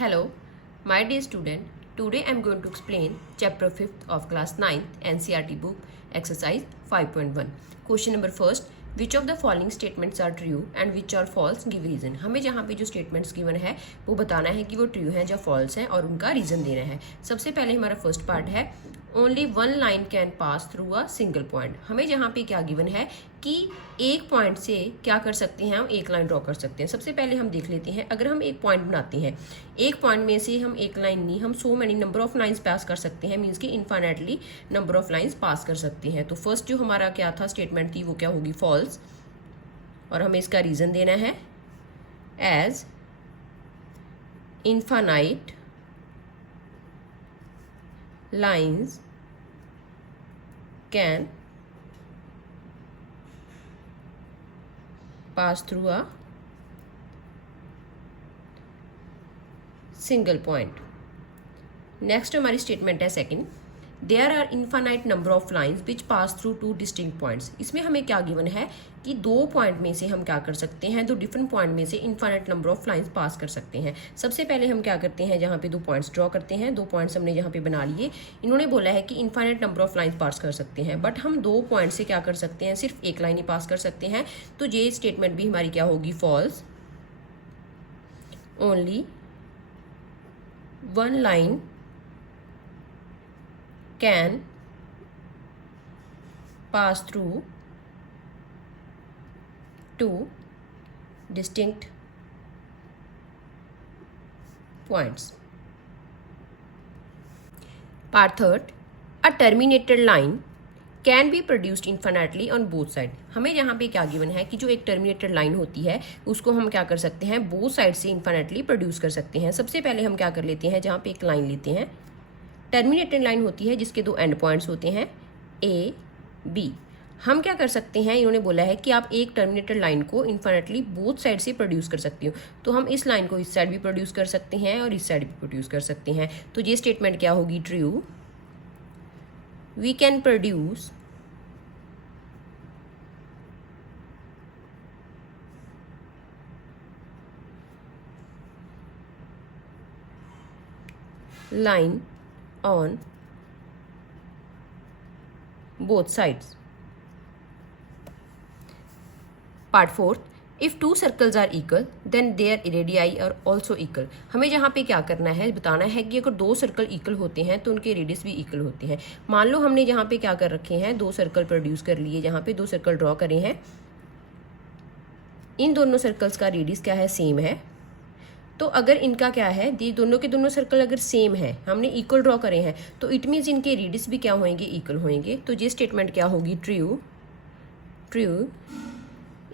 Hello, my dear student. Today I am going to explain chapter 5th of class 9th NCERT book exercise 5.1. Question number first. Which of the following statements are true and which are false? Give reason. हमें जहाँ पे जो statements given है वो बताना है कि वो true हैं या false हैं और उनका reason देना है. सबसे पहले हमारा first part है only one line can pass through a single point. हमें जहाँ पे क्या गिवन है कि एक पॉइंट से क्या कर सकते हैं, हम एक लाइन ड्रॉ कर सकते हैं. सबसे पहले हम देख लेते हैं, अगर हम एक पॉइंट बनाते हैं, एक पॉइंट में से हम एक लाइन नहीं, हम so many number of lines pass कर सकते हैं. मीन्स कि infinitely number of lines pass कर सकते हैं. तो फर्स्ट जो हमारा क्या था स्टेटमेंट थी वो क्या होगी, फॉल्स. और हमें इसका रीजन देना है as infinite lines can pass through a single point. Next हमारी स्टेटमेंट है second. There are infinite number of lines which pass through two distinct points. इसमें हमें क्या गिवन है कि दो पॉइंट में से हम क्या कर सकते हैं, दो डिफरेंट पॉइंट में से infinite number of lines pass कर सकते हैं. सबसे पहले हम क्या करते हैं, जहाँ पे दो पॉइंट्स ड्रॉ करते हैं, दो पॉइंट्स हमने यहाँ पे बना लिए. इन्होंने बोला है कि infinite number of lines pass कर सकते हैं, बट हम दो पॉइंट से क्या कर सकते हैं, सिर्फ एक लाइन ही पास कर सकते हैं. तो ये स्टेटमेंट भी हमारी क्या होगी, false. Only one line can pass through two distinct points. Part third, a terminated line can be produced infinitely on both side. हमें यहाँ पे क्या गिवन है कि जो एक टर्मिनेटेड लाइन होती है उसको हम क्या कर सकते हैं, बोथ साइड से इन्फाइनाइटली प्रोड्यूस कर सकते हैं. सबसे पहले हम क्या कर लेते हैं, जहाँ पे एक लाइन लेते हैं, टर्मिनेटेड लाइन होती है जिसके दो एंड पॉइंट्स होते हैं ए बी. हम क्या कर सकते हैं, इन्होंने बोला है कि आप एक टर्मिनेटेड लाइन को इन्फाइनाइटली बोथ साइड से प्रोड्यूस कर सकते हो. तो हम इस लाइन को इस साइड भी प्रोड्यूस कर सकते हैं और इस साइड भी प्रोड्यूस कर सकते हैं. तो ये स्टेटमेंट क्या होगी, true. We can produce line on both sides. Part 4. If two circles are equal, then their radii are also equal. हमें जहाँ पे क्या करना है, बताना है कि अगर दो सर्कल इक्वल होते हैं तो उनके रेडियस भी इक्वल होते हैं. मान लो हमने यहाँ पे क्या कर रखे हैं, दो सर्कल प्रोड्यूस कर लिए, जहाँ पे दो सर्कल ड्रॉ करे हैं. इन दोनों सर्कल्स का रेडियस क्या है, सेम है. तो अगर इनका क्या है, ये दोनों के दोनों सर्कल अगर सेम है, हमने इक्वल ड्रॉ करे हैं, तो इट मीन्स इनके रेडियस भी क्या होंगे, इक्वल होंगे. तो ये स्टेटमेंट क्या होगी, true. True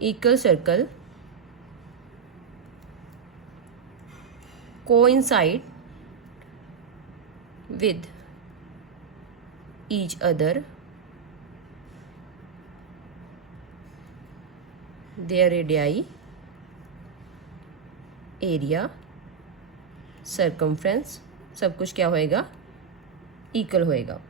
equal circle coincide with each other, there radii, area, circumference, सब कुछ क्या होएगा, इक्वल होएगा.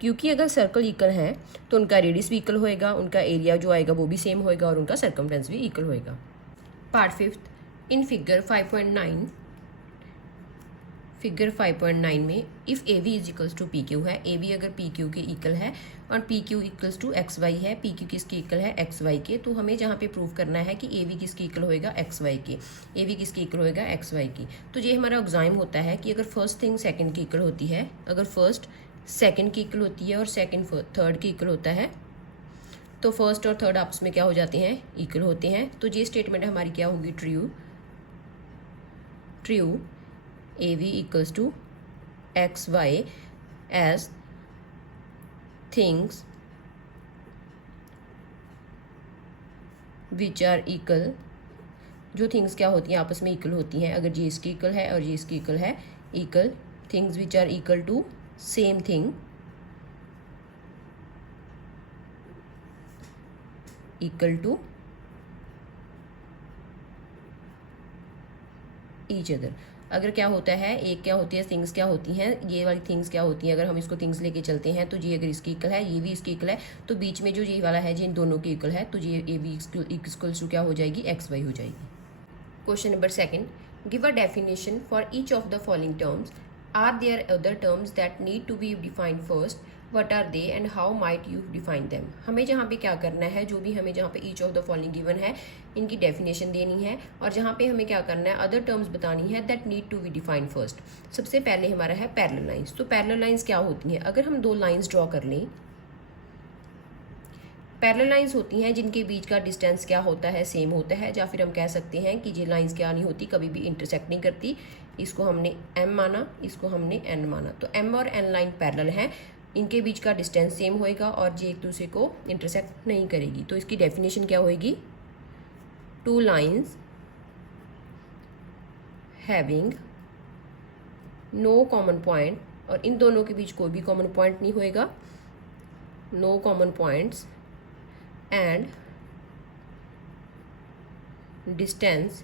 क्योंकि अगर सर्कल इक्वल है तो उनका रेडियस भी इक्वल होएगा, उनका एरिया जो आएगा वो भी सेम होएगा और उनका सरकमफ्रेंस भी इक्वल होएगा. पार्ट 5. इन फिगर 5.9, फिगर 5.9 में if A B is equals to P Q है, ए वी अगर पी क्यू के इक्वल है और P Q equals to X Y है, पी क्यू किसके इक्वल है, एक्स वाई के. तो हमें जहाँ पे प्रूव करना है कि ए वी किसकी इक्वल होएगा, एक्स वाई के. ए वी किसकी इक्वल होएगा, एक्स वाई की. तो ये हमारा एग्जाम होता है कि अगर फर्स्ट थिंग सेकंड की इक्वल होती है, अगर फर्स्ट सेकंड की इक्वल होती है और सेकंड थर्ड की इक्वल होता है, तो फर्स्ट और थर्ड आपस में क्या हो जाते हैं, इक्वल होते हैं. तो ये स्टेटमेंट हमारी क्या होगी, true. True A B equals to X Y as things which are equal. जो थिंग्स क्या होती हैं, आपस में इक्वल होती हैं. अगर ये इसकी इक्वल है और ये इसकी इक्वल है, equal things which are equal to same thing, equal to each other. अगर क्या होता है, एक क्या होती है, थिंग्स क्या होती हैं, ये वाली थिंग्स क्या होती हैं, अगर हम इसको थिंग्स लेके चलते हैं तो ये अगर इसकी इक्वल है, ये भी इसकी इक्वल है, तो बीच में जो ये वाला है, जिन दोनों की इक्वल है, तो ये भी इक्वल्स टू क्या हो जाएगी, एक्स वाई हो जाएगी. Question number second, give a definition for each of the following terms, are there other terms that need to be defined first, what are they and how might you define them. हमें जहाँ पे क्या करना है, जो भी हमें जहाँ पे each of the following given है इनकी डेफिनेशन देनी है, और जहाँ पे हमें क्या करना है अदर टर्म्स बतानी है that need to be defined first. सबसे पहले हमारा है पैरेलल लाइंस। तो पैरेलल लाइंस क्या होती हैं, अगर हम दो लाइंस ड्रॉ कर लें, पैरेलल लाइंस होती हैं जिनके बीच का डिस्टेंस क्या होता है, सेम होता है, या फिर हम कह सकते हैं कि ये लाइंस क्या नहीं होती, कभी भी इंटरसेक्ट नहीं करती। इसको हमने m माना, इसको हमने n माना। तो m और n लाइन पैरेलल हैं, इनके बीच का डिस्टेंस सेम होएगा और ये एक दूसरे को इंटरसेक्ट नहीं करेगी। तो इसकी डेफिनेशन क्या होएगी, two lines having no common point, और इन दोनों के बीच कोई भी कॉमन पॉइंट नहीं होएगा, no common points and distance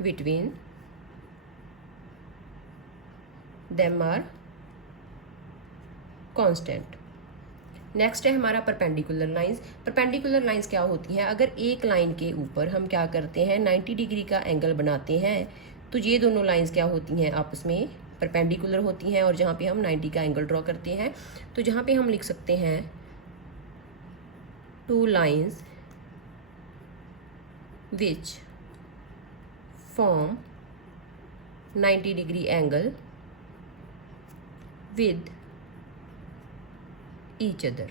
between them are constant। Next है हमारा परपेंडिकुलर लाइंस। परपेंडिकुलर लाइंस क्या होती हैं, अगर एक लाइन के ऊपर हम क्या करते हैं 90 डिग्री का एंगल बनाते हैं, तो ये दोनों लाइंस क्या होती हैं आपस में परपेंडिकुलर होती हैं, और जहाँ पे हम 90 का एंगल ड्रॉ करते हैं, तो जहाँ पे हम लिख सकते हैं two lines which form 90 degree angle with each other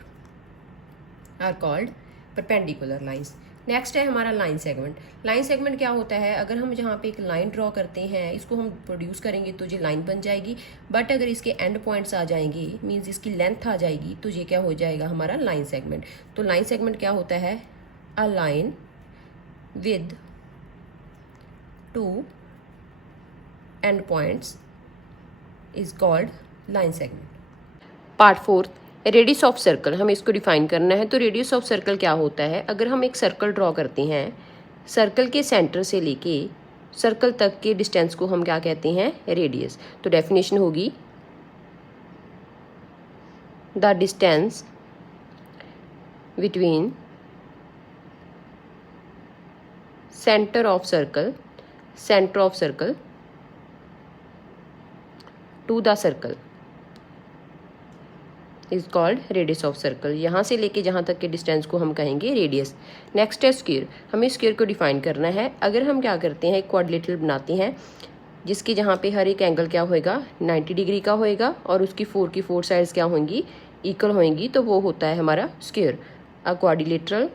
are called perpendicular lines। Next है हमारा लाइन सेगमेंट। लाइन सेगमेंट क्या होता है, अगर हम जहाँ पे एक लाइन ड्रॉ करते हैं, इसको हम प्रोड्यूस करेंगे तो ये लाइन बन जाएगी, बट अगर इसके एंड पॉइंट्स आ जाएंगे, मींस इसकी लेंथ आ जाएगी, तो ये क्या हो जाएगा हमारा लाइन सेगमेंट। तो लाइन सेगमेंट क्या होता है, a line with two and points is called line segment. Part fourth, radius of circle, हमें इसको डिफाइन करना है। तो रेडियस ऑफ सर्कल क्या होता है, अगर हम एक सर्कल ड्रॉ करते हैं, सर्कल के सेंटर से लेके सर्कल तक के डिस्टेंस को हम क्या कहते हैं, रेडियस। तो डेफिनेशन होगी the distance between centre of circle to the circle is called radius of circle. यहाँ से लेके जहाँ तक के डिस्टेंस को हम कहेंगे रेडियस। नेक्स्ट है स्क्वायर, हमें स्क्वायर को डिफाइन करना है। अगर हम क्या करते हैं, एक क्वाड्रिलेटरल बनाते हैं जिसके जहाँ पे हर एक एंगल क्या होएगा 90 डिग्री का होएगा, और उसकी 4 की 4 साइड्स क्या होंगी, इक्वल होंगी, तो वो होता है हमारा square. A quadrilateral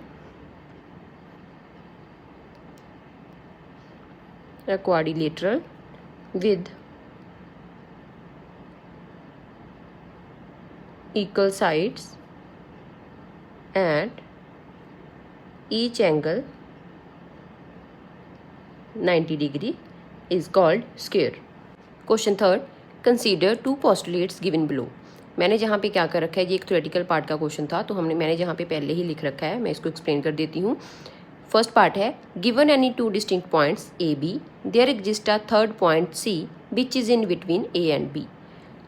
with equal sides and each angle 90 degree is called square। Question third, consider two postulates given below. मैंने जहाँ पे क्या कर रखा है, ये एक थ्योरेटिकल पार्ट का क्वेश्चन था, तो मैंने जहाँ पे पहले ही लिख रखा है, मैं इसको एक्सप्लेन कर देती हूँ। फर्स्ट पार्ट है, given any two distinct points A B, there exist a third point C which is in between A and B.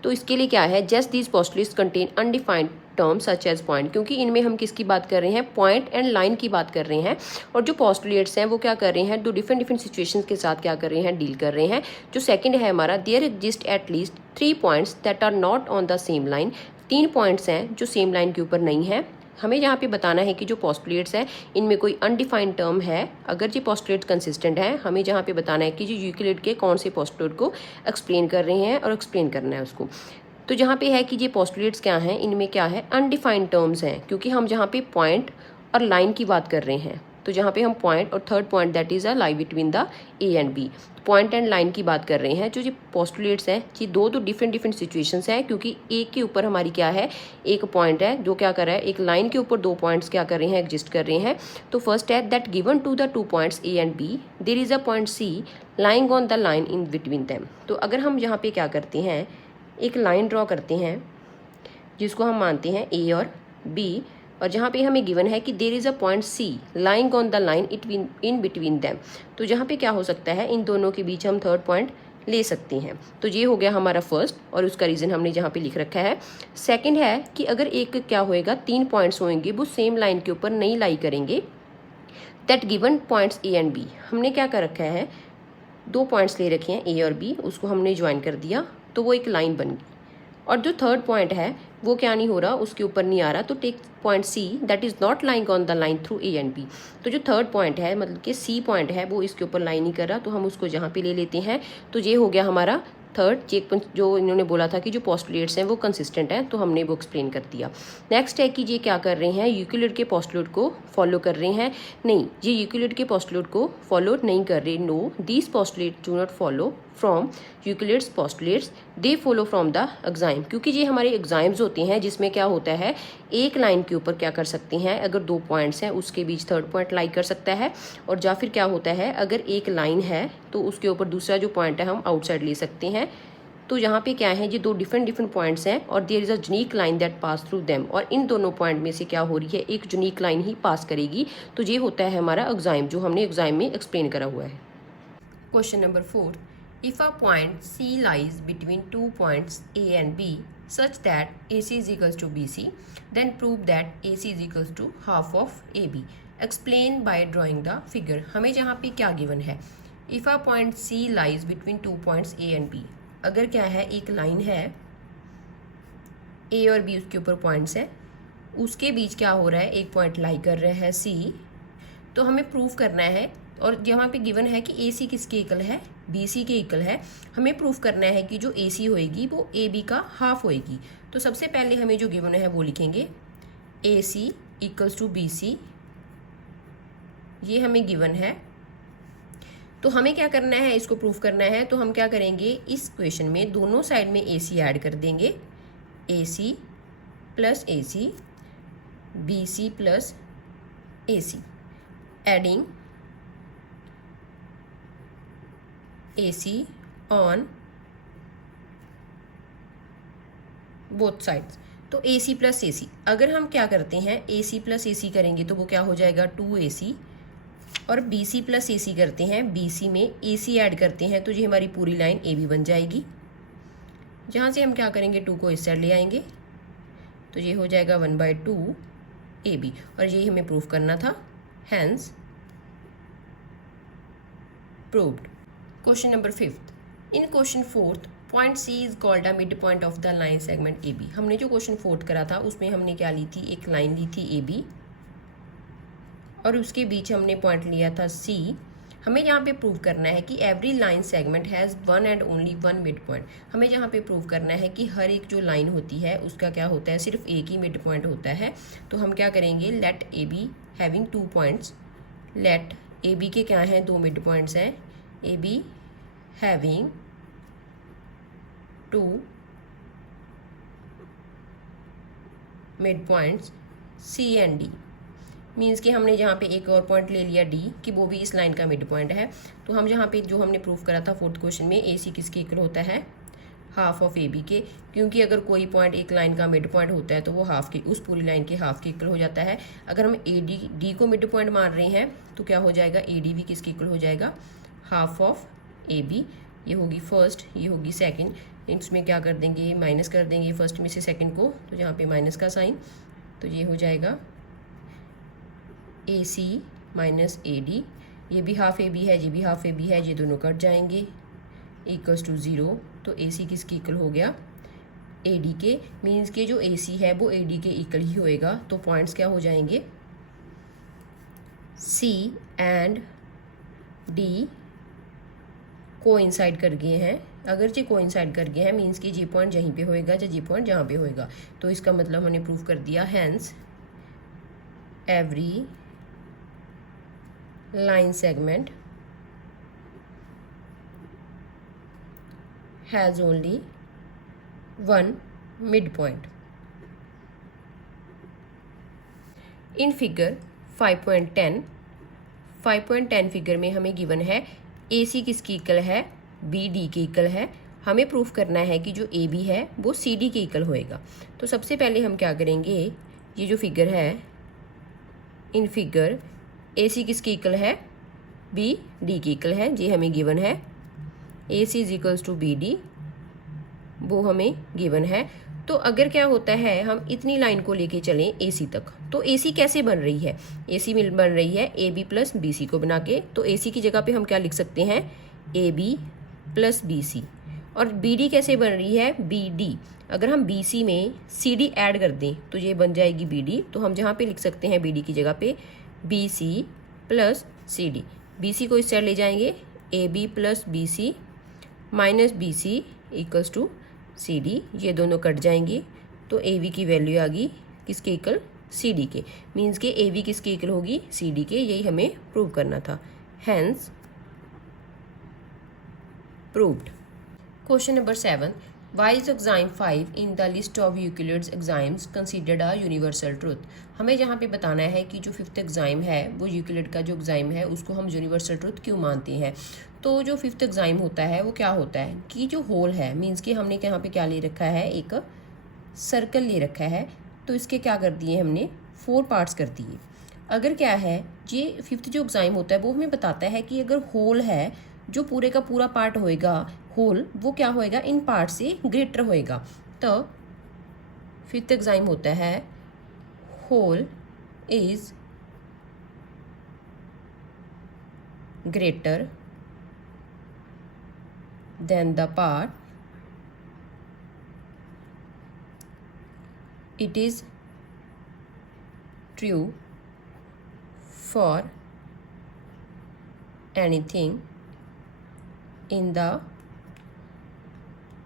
तो इसके लिए क्या है, just these postulates contain undefined terms such as point, क्योंकि इनमें हम किसकी बात कर रहे हैं, पॉइंट एंड लाइन की बात कर रहे हैं। और जो पोस्टुलेट्स हैं वो क्या कर रहे हैं, दो डिफरेंट सिचुएशंस के साथ क्या कर रहे हैं, डील कर रहे हैं। जो सेकंड है हमारा, there exist at least 3 points that are not on the same line. 3 points हैं जो सेम लाइन के ऊपर नहीं है। हमें यहाँ पे बताना है कि जो पोस्टुलेट्स है इनमें कोई अनडिफाइंड टर्म है। अगर ये पोस्टुलेट कंसिस्टेंट है, हमें जहाँ पे बताना है कि जो यूक्लिड के कौन से पोस्टुलेट को एक्सप्लेन कर रहे हैं और एक्सप्लेन करना है उसको। तो जहाँ पे है कि ये पोस्टुलेट्स क्या हैं, इनमें क्या है, अनडिफाइंड टर्म्स हैं, क्योंकि हम जहाँ पे पॉइंट और लाइन की बात कर रहे हैं। तो जहाँ पे हम पॉइंट और third point that is a lie between the A and B, point and line की बात कर रहे हैं। जो ये पोस्टुलेट्स हैं ये दो डिफरेंट सिचुएशंस हैं, क्योंकि एक के ऊपर हमारी क्या है, एक पॉइंट है जो क्या कर रहा है, एक लाइन के ऊपर 2 पॉइंट्स क्या कर रहे हैं, एग्जिस्ट कर रहे हैं। तो फर्स्ट है that given to the 2 points A and B there is a point C lying on the line in between them. तो अगर हम यहाँ पे क्या करते हैं, एक लाइन ड्रॉ करते हैं जिसको हम मानते हैं ए और बी, और जहाँ पे हमें गिवन है कि there is a point C lying on the line in between them. तो जहाँ पे क्या हो सकता है, इन दोनों के बीच हम थर्ड पॉइंट ले सकते हैं। तो ये हो गया हमारा फर्स्ट, और उसका रीज़न हमने जहाँ पे लिख रखा है। सेकंड है कि अगर एक क्या होएगा, 3 पॉइंट्स होंगे वो सेम लाइन के ऊपर नहीं लाई करेंगे, that given points A and B, हमने क्या कर रखा है, दो पॉइंट्स ले रखे हैं ए और बी, उसको हमने ज्वाइन कर दिया तो वो एक लाइन बन गई। और जो थर्ड पॉइंट है वो क्या नहीं हो रहा, उसके ऊपर नहीं आ रहा, तो take point C that is not lying on the line through A and B. तो जो थर्ड पॉइंट है मतलब कि सी पॉइंट है वो इसके ऊपर लाइन नहीं कर रहा, तो हम उसको जहाँ पे ले लेते हैं। तो ये हो गया हमारा थर्ड चेक, जो इन्होंने बोला था कि जो पोस्टुलेट्स हैं वो कंसिस्टेंट हैं, तो हमने वो एक्सप्लेन कर दिया। नेक्स्ट है कि ये क्या कर रहे हैं, यूक्लिड के पोस्टुलेट को फॉलो कर रहे हैं। नहीं, ये यूक्लिड के पोस्टुलेट को फॉलो नहीं कर रहे। No, these postulate do not follow from Euclid's postulates, they follow from the axiom. क्योंकि ये हमारे एग्जाइम्स होते हैं जिसमें क्या होता है, एक लाइन के ऊपर क्या कर सकते हैं, अगर दो पॉइंट्स हैं उसके बीच थर्ड पॉइंट लाई कर सकता है, और या फिर क्या होता है अगर एक लाइन है तो उसके ऊपर दूसरा जो पॉइंट है हम आउटसाइड ले सकते हैं। तो यहाँ पे क्या है, ये दो डिफरेंट पॉइंट्स हैं और there is a unique line that pass through them, और इन दोनों पॉइंट में से क्या हो रही है, एक यूनिक लाइन ही पास करेगी। तो ये होता है हमारा एग्जाइम, जो हमने एग्जाइम में एक्सप्लेन करा हुआ है। Question number 4, if a point C lies between two points A and B such that AC is equals to BC, then prove that AC is equals to half of AB. Explain by drawing the figure. हमें जहाँ पे क्या given है, if a point C lies between two points A and B, अगर क्या है एक line है A और B, उसके ऊपर पॉइंट्स है, उसके बीच क्या हो रहा है, एक पॉइंट लाई कर रहा है C, तो हमें प्रूव करना है। और यहाँ पे गिवन है कि AC किसके इक्वल है, BC के इक्वल है। हमें प्रूफ करना है कि जो AC होएगी वो AB का हाफ होएगी। तो सबसे पहले हमें जो गिवन है वो लिखेंगे AC इक्वल्स टू BC, ये हमें गिवन है। तो हमें क्या करना है, इसको प्रूफ करना है। तो हम क्या करेंगे, इस क्वेश्चन में दोनों साइड में AC ऐड कर देंगे, AC plus AC, BC plus AC, adding AC on both sides. तो AC प्लस AC, अगर हम क्या करते हैं AC प्लस AC करेंगे तो वो क्या हो जाएगा 2AC, और BC प्लस AC करते हैं, BC में AC ऐड करते हैं तो ये हमारी पूरी लाइन AB बन जाएगी। जहाँ से हम क्या करेंगे 2 को इस साइड ले आएंगे, तो ये हो जाएगा 1/2 AB, और यही हमें प्रूफ करना था, hence proved. Question number 5th. In question 4th, point C is called a midpoint of the line segment AB. हमने जो क्वेश्चन 4th करा था उसमें हमने क्या ली थी, एक लाइन ली थी AB और उसके बीच हमने पॉइंट लिया था C। हमें यहाँ पे प्रूव करना है कि every line segment has one and only one mid point. हमें यहाँ पे प्रूव करना है कि हर एक जो लाइन होती है उसका क्या होता है, सिर्फ एक ही मिड पॉइंट होता है। तो हम क्या करेंगे, let AB having 2 points, let AB के क्या हैं, 2 मिड पॉइंट्स हैं, AB having 2 midpoints C and D, means कि हमने जहाँ पे एक और पॉइंट ले लिया D कि वो भी इस लाइन का मिड पॉइंट है। तो हम जहाँ पे जो हमने प्रूफ करा था 4th क्वेश्चन में, AC किसके इक्वल होता है, हाफ ऑफ AB के, क्योंकि अगर कोई पॉइंट एक लाइन का मिड पॉइंट होता है तो वो हाफ की, उस पूरी लाइन के हाफ के इक्वल हो जाता है। अगर हम D को मिड पॉइंट मान रहे हैं तो क्या हो जाएगा, AD भी किसके इक्वल हो जाएगा, हाफ ऑफ AB। ये होगी फर्स्ट, ये होगी सेकंड, इसमें क्या कर देंगे, माइनस कर देंगे फर्स्ट में से सेकंड को, तो यहाँ पे माइनस का साइन, तो ये हो जाएगा AC माइनस AD, ये भी हाफ AB है, ये भी हाफ AB है, ये दोनों कट जाएंगे, इक्वल्स टू 0। तो AC किसकी इक्वल हो गया, AD के, मीन्स के जो AC है वो AD के इक्वल ही होएगा। तो पॉइंट्स क्या हो जाएंगे, C एंड D कोइंसाइड कर गए हैं। अगर ये कोइंसाइड कर गए हैं मीन्स कि जी पॉइंट यहीं पे होएगा या जी पॉइंट जहाँ पे होएगा। तो इसका मतलब हमने प्रूव कर दिया, hence every line segment has only one mid point. In figure 5.10 figure में हमें गिवन है AC किसकी इक्वल है, BD के इक्वल है। हमें प्रूफ करना है कि जो AB है वो CD के इक्वल होएगा। तो सबसे पहले हम क्या करेंगे, ये जो फिगर है, इन फिगर AC किसकी इक्वल है, BD की इक्वल है, ये हमें गिवन है। AC is equals to BD, वो हमें गिवन है। तो अगर क्या होता है हम इतनी लाइन को लेके चलें AC तक, तो AC कैसे बन रही है? AC बन रही है AB प्लस BC को बना के। तो AC की जगह पे हम क्या लिख सकते हैं? AB plus BC। और BD कैसे बन रही है? BD। अगर हम BC में CD ऐड कर दें तो ये बन जाएगी BD। तो हम जहाँ पे लिख सकते हैं BD की जगह पे BC प्लस CD। BC को इस साइड ले जाएंगे, AB plus BC minus BC equals to CD। ये दोनों कट जाएंगी तो AB की वैल्यू आ गई किसके इक्वल? CD के। मीन्स के AB किसके इक्वल होगी? CD के। यही हमें प्रूव करना था। Hence proved. Question number 7, why is axiom 5 in the list of Euclid's axioms considered a universal truth. हमें यहाँ पे बताना है कि जो 5th एग्जाम है वो यूक्लिड का जो एग्जाम है उसको हम यूनिवर्सल ट्रूथ क्यों मानते हैं। तो जो 5th एग्जाम होता है वो क्या होता है कि जो होल है, मीन्स कि हमने यहाँ पे क्या ले रखा है? एक सर्कल ले रखा है। तो इसके क्या कर दिए हमने? 4 पार्ट्स कर दिए। अगर क्या है ये 5th जो एग्जाम होता है वो हमें बताता है कि अगर होल है, जो पूरे का पूरा पार्ट होएगा होल, वो क्या होएगा? इन पार्ट से ग्रेटर होएगा। तो 5th एग्जाम होता है whole is greater than the part, it is true for anything in the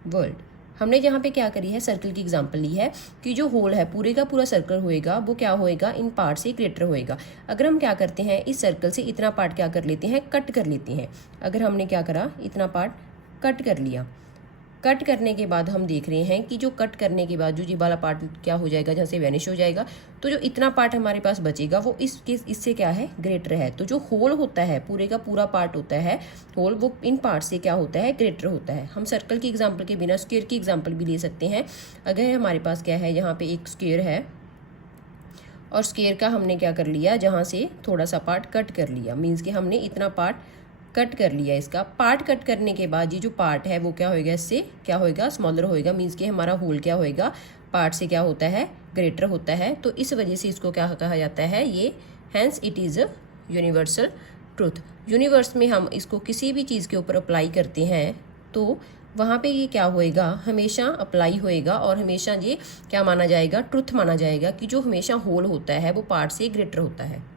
world. हमने यहाँ पे क्या करी है? सर्कल की एग्जांपल ली है कि जो होल है पूरे का पूरा सर्कल होएगा वो क्या होएगा? इन पार्ट से ग्रेटर होएगा। अगर हम क्या करते हैं, इस सर्कल से इतना पार्ट क्या कर लेते हैं? कट कर लेते हैं। अगर हमने क्या करा? इतना पार्ट कट कर लिया। कट करने के बाद हम देख रहे हैं कि जो कट करने के बाद जो ये वाला पार्ट क्या हो जाएगा? जहाँ से वैनिश हो जाएगा। तो जो इतना पार्ट हमारे पास बचेगा वो इससे क्या है? ग्रेटर है। तो जो होल होता है, पूरे का पूरा पार्ट होता है होल, वो इन पार्ट से क्या होता है? ग्रेटर होता है। हम सर्कल की एग्जाम्पल के बिना स्क्वायर की एग्जाम्पल भी ले सकते हैं। अगर हमारे पास क्या है, यहाँ पे एक स्क्वायर है और स्क्वायर का हमने क्या कर लिया? जहाँ से थोड़ा सा पार्ट कट कर लिया। मीन्स कि हमने इतना पार्ट कट कर लिया। इसका पार्ट कट करने के बाद ये जो पार्ट है वो क्या होएगा? इससे क्या होएगा? स्मॉलर होएगा। मीन्स कि हमारा होल क्या होएगा? पार्ट से क्या होता है? ग्रेटर होता है। तो इस वजह से इसको क्या कहा जाता है? ये hence it is a universal truth. Universe में हम इसको किसी भी चीज़ के ऊपर अप्लाई करते हैं तो वहाँ पे ये क्या होएगा? हमेशा अप्लाई होएगा और हमेशा ये क्या माना जाएगा? ट्रुथ माना जाएगा कि जो हमेशा होल होता है वो पार्ट से ग्रेटर होता है।